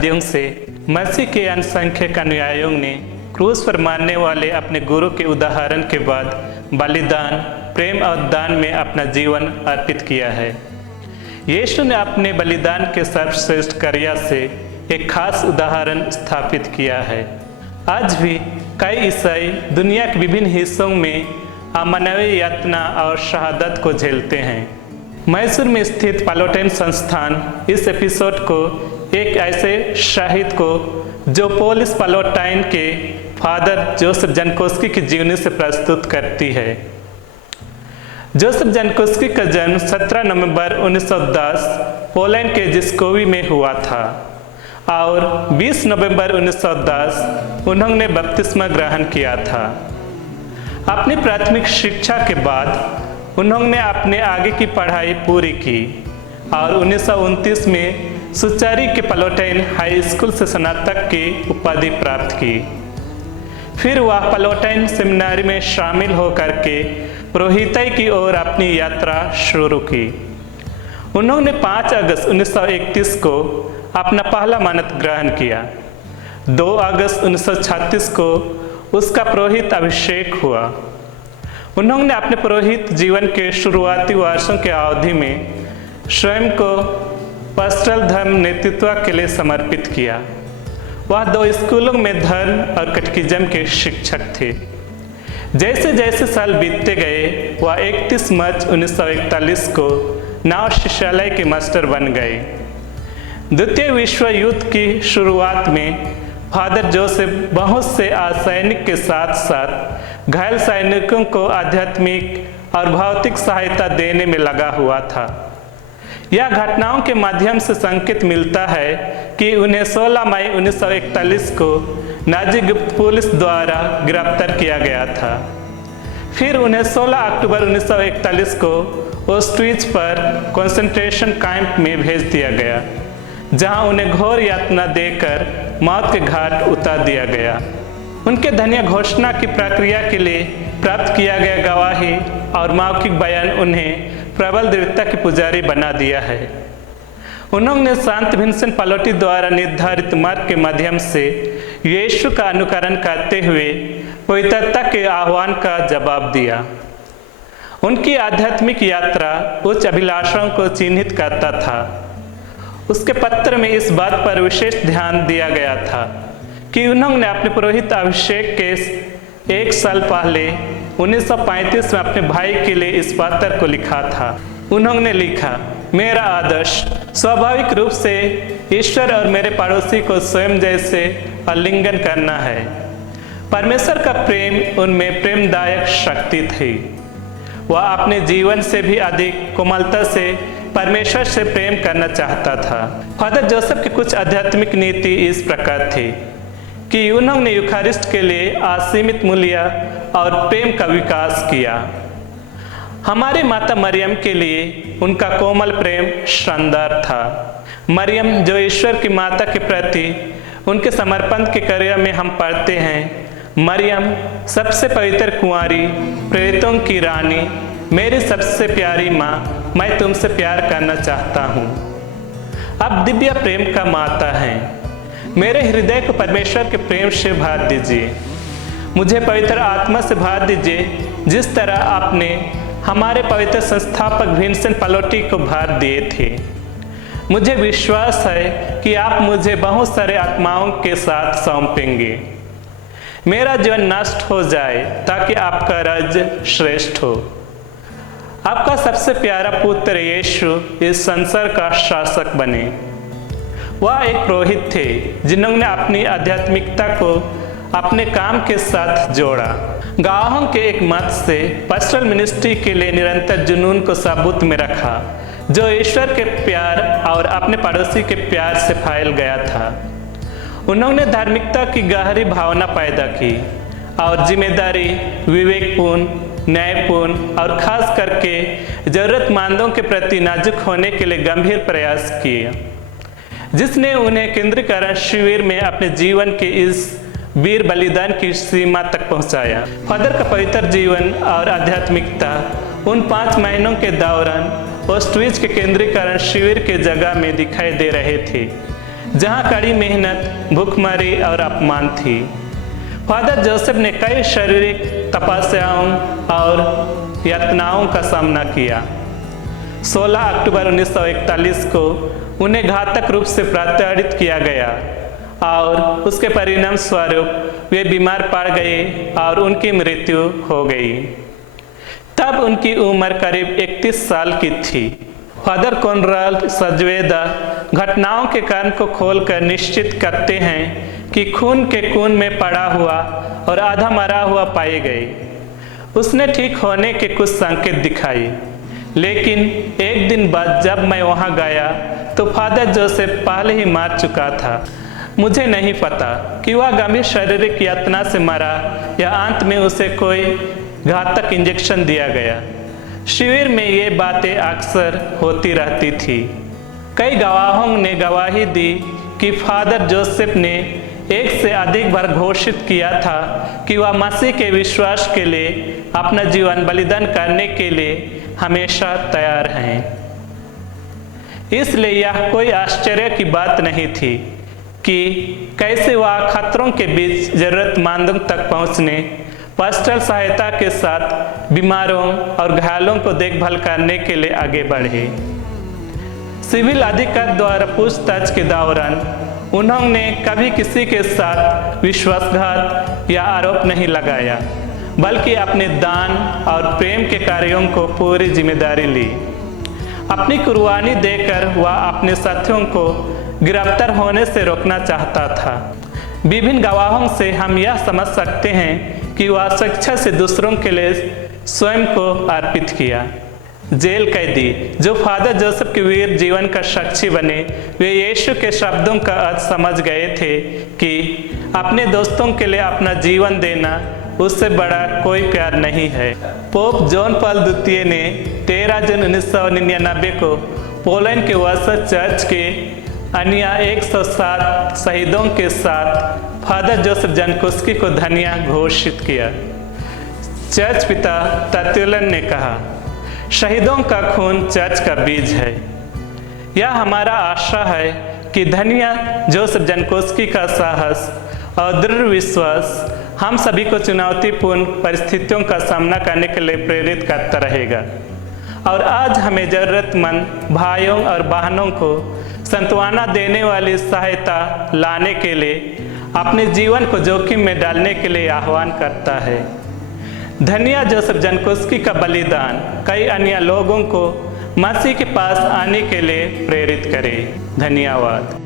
सदियों से मसीह के असंख्यक अनुयायियों ने क्रूस पर मारने वाले अपने गुरु के उदाहरण के बाद बलिदान, प्रेम और दान में अपना जीवन अर्पित किया है। यीशु ने अपने बलिदान के सर्वश्रेष्ठ कार्य से एक खास उदाहरण स्थापित किया है। आज भी कई ईसाई दुनिया के विभिन्न हिस्सों में अमानवीय यातना और शहादत को झेलते हैं। मैसूर में स्थित पालोटेन संस्थान इस एपिसोड को एक ऐसे शहीद को जो पोलिस पालोटाइन के फादर जोसेफ जानकोस्की की जीवनी से प्रस्तुत करती है। जोसेफ जानकोस्की का जन्म 17 नवंबर 1910 पोलैंड के जिस्कोवी में हुआ था और 20 नवंबर 1910 उन्होंने बपतिस्मा ग्रहण किया था। अपनी प्राथमिक शिक्षा के बाद उन्होंने अपने आगे की पढ़ाई पूरी की और 1929 में सुचारी के पालोटाइन हाई स्कूल से स्नातक की उपाधि प्राप्त की। फिर वह पालोटाइन सेमिनारी में शामिल होकर के पुरोहिताई की ओर अपनी यात्रा शुरू की। उन्होंने 5 अगस्त 1931 को अपना पहला मानद ग्रहण किया। 2 अगस्त 1936 को उसका पुरोहित अभिषेक हुआ। उन्होंने अपने पुरोहित जीवन के शुरुआती वर्षों के अवधि में स्वयं को पास्टरल धर्म नेतृत्व के लिए समर्पित किया। वह 2 स्कूलों में धर्म और कैटेकिज्म के शिक्षक थे। जैसे जैसे साल बीतते गए वह 31 मार्च 1941 को नाव शिष्यालय के मास्टर बन गए। द्वितीय विश्व युद्ध की शुरुआत में फादर जोसेफ बहुत से असैनिक के साथ साथ घायल सैनिकों को आध्यात्मिक और भौतिक सहायता देने में लगा हुआ था। यह घटनाओं के माध्यम से संकेत मिलता है कि उन्हें 16 मई 1941 को नाजी गुप्त पुलिस द्वारा गिरफ्तार किया गया था। फिर उन्हें 16 अक्टूबर 1941 को ऑस्ट्रिच पर कंसंट्रेशन कैंप में भेज दिया गया, जहां उन्हें घोर यातना देकर मौत के घाट उतार दिया गया। उनके धन्य घोषणा की प्रक्रिया के लिए प्राप्त किया गया गवाही और मौखिक बयान उन्हें प्रबल दृढ़ता के पुजारी बना दिया है। उन्होंने संत विंसेंट पालोटी द्वारा निर्धारित मार्ग के माध्यम से यीशु का अनुकरण करते हुए पवित्रता के आह्वान का जवाब दिया। उनकी आध्यात्मिक यात्रा उच्च अभिलाषाओं को चिन्हित करता था। उसके पत्र में इस बात पर विशेष ध्यान दिया गया था कि उन्होंने अपने पुरोहित अभिषेक के 1 साल पहले 1935 में अपने भाई के लिए इस पत्र को लिखा था। उन्होंने लिखा, मेरा आदर्श स्वाभाविक रूप से ईश्वर और मेरे पड़ोसी को स्वयं जैसे आलिंगन करना है। परमेश्वर का प्रेम उनमें प्रेमदायक शक्ति थी। वह अपने जीवन से भी अधिक कोमलता से परमेश्वर से प्रेम करना चाहता था। फादर जोसेफ की कुछ आध्यात्मिक नीति इस प्रकार थी कि उन्होंने यूखारिस्ट के लिए असीमित मूल्य और प्रेम का विकास किया। हमारी माता मरियम के लिए उनका कोमल प्रेम शानदार था। मरियम जो ईश्वर की माता के प्रति उनके समर्पण के कार्य में हम पढ़ते हैं, मरियम सबसे पवित्र कुंवारी, प्रेरितों की रानी, मेरी सबसे प्यारी माँ, मैं तुमसे प्यार करना चाहता हूँ। अब दिव्य प्रेम का माता हैं। मेरे हृदय को परमेश्वर के प्रेम से भर दीजिए। मुझे पवित्र आत्मा से भर दीजिए, जिस तरह आपने हमारे पवित्र संस्थापक विंसेंट पालोटी को भर दिए थे। मुझे विश्वास है कि आप मुझे बहुत सारे आत्माओं के साथ सौंपेंगे। मेरा जीवन नष्ट हो जाए ताकि आपका राज्य श्रेष्ठ हो। आपका सबसे प्यारा पुत्र यीशु इस संसार का शासक बने। वह एक पुरोहित थे जिन्होंने अपनी आध्यात्मिकता को अपने काम के साथ जोड़ा। गवाहों के एक मत से पास्टरल मिनिस्ट्री के लिए निरंतर जुनून को सबूत में रखा, जो ईश्वर के प्यार और अपने पड़ोसी के प्यार से फैल गया था। उन्होंने धार्मिकता की गहरी भावना पैदा की और जिम्मेदारी, विवेकपूर्ण, न्यायपूर्ण और खास करके जरूरतमंदों के प्रति नाजुक होने के लिए गंभीर प्रयास किए, जिसने उन्हें केंद्रीकरण शिविर में अपने जीवन के इस वीर बलिदान की सीमा तक पहुंचाया। फादर का पवित्र जीवन और आध्यात्मिकता उन 5 महीनों के दौरान ऑस्ट्रिच के केंद्रीकरण शिविर के जगह में दिखाई दे रहे थे, जहां कड़ी मेहनत, भूखमरी और अपमान थी। फादर जोसेफ ने कई शारीरिक तपस्याओं और यातनाओं का सामना किया। 16 अक्टूबर 1941 को उन्हें घातक रूप से प्रताड़ित किया गया और उसके परिणाम स्वरूप वे बीमार पड़ गए और उनकी मृत्यु हो गई। तब उनकी उम्र करीब 31 साल की थी। फादर कॉनराड सजवेदा घटनाओं के कारण को खोलकर निश्चित करते हैं कि खून के खून में पड़ा हुआ और आधा मरा हुआ पाए गए। उसने ठीक होने के कुछ संकेत दिखाए, लेकिन एक दिन बाद जब मैं वहां गया तो फादर जोसेफ पहले ही मार चुका था। मुझे नहीं पता कि वह गंभीर शारीरिक यातना से मरा या अंत में उसे कोई घातक इंजेक्शन दिया गया। शिविर में ये बातें अक्सर होती रहती थी। कई गवाहों ने गवाही दी कि फादर जोसेफ ने एक से अधिक बार घोषित किया था कि वह मसीह के विश्वास के लिए अपना जीवन बलिदान करने के लिए हमेशा तैयार हैं। इसलिए यह कोई आश्चर्य की बात नहीं थी कि कैसे वह खतरों के बीच जरूरतमंदों तक पहुंचने, पास्टल सहायता के साथ बीमारों और घायलों को देखभाल करने के लिए आगे बढ़े। सिविल अधिकारी द्वारा पूछताछ के दौरान उन्होंने कभी किसी के साथ विश्वासघात या आरोप नहीं लगाया, बल्कि अपने दान और प्रेम के कार्यों को पूरी जिम्मेदारी ली। अपनी कुर्बानी देकर वह अपने साथियों को गिरफ्तार होने से रोकना चाहता था। विभिन्न गवाहों से हम यह समझ सकते हैं कि वह स्वेच्छा से दूसरों के लिए स्वयं को अर्पित किया। जेल कैदी जो फादर जोसेफ के वीर जीवन का साक्षी बने, वे यीशु के शब्दों का अर्थ समझ गए थे कि अपने दोस्तों के लिए अपना जीवन देना उससे बड़ा कोई प्यार नहीं है। पोप जॉन पॉल द्वितीय ने 13 जून 1999 को पोलैंड के वार्सा चर्च के अन्य 107 शहीदों के साथ फादर जोसेफ जानकोस्की को धन्य घोषित किया। चर्च पिता तर्तुल्यन ने कहा, शहीदों का खून चर्च का बीज है। यह हमारा आशा है कि धन्य जोसेफ जानकोस्की का साहस और दृढ़ विश्वास हम सभी को चुनौतीपूर्ण परिस्थितियों का सामना करने के लिए प्रेरित करता रहेगा और आज हमें जरूरतमंद भाइयों और बहनों को सांत्वना देने वाली सहायता लाने के लिए अपने जीवन को जोखिम में डालने के लिए आह्वान करता है। धन्य जोसेफ जानकोस्की का बलिदान कई अन्य लोगों को मसीह के पास आने के लिए प्रेरित करे। धन्यवाद।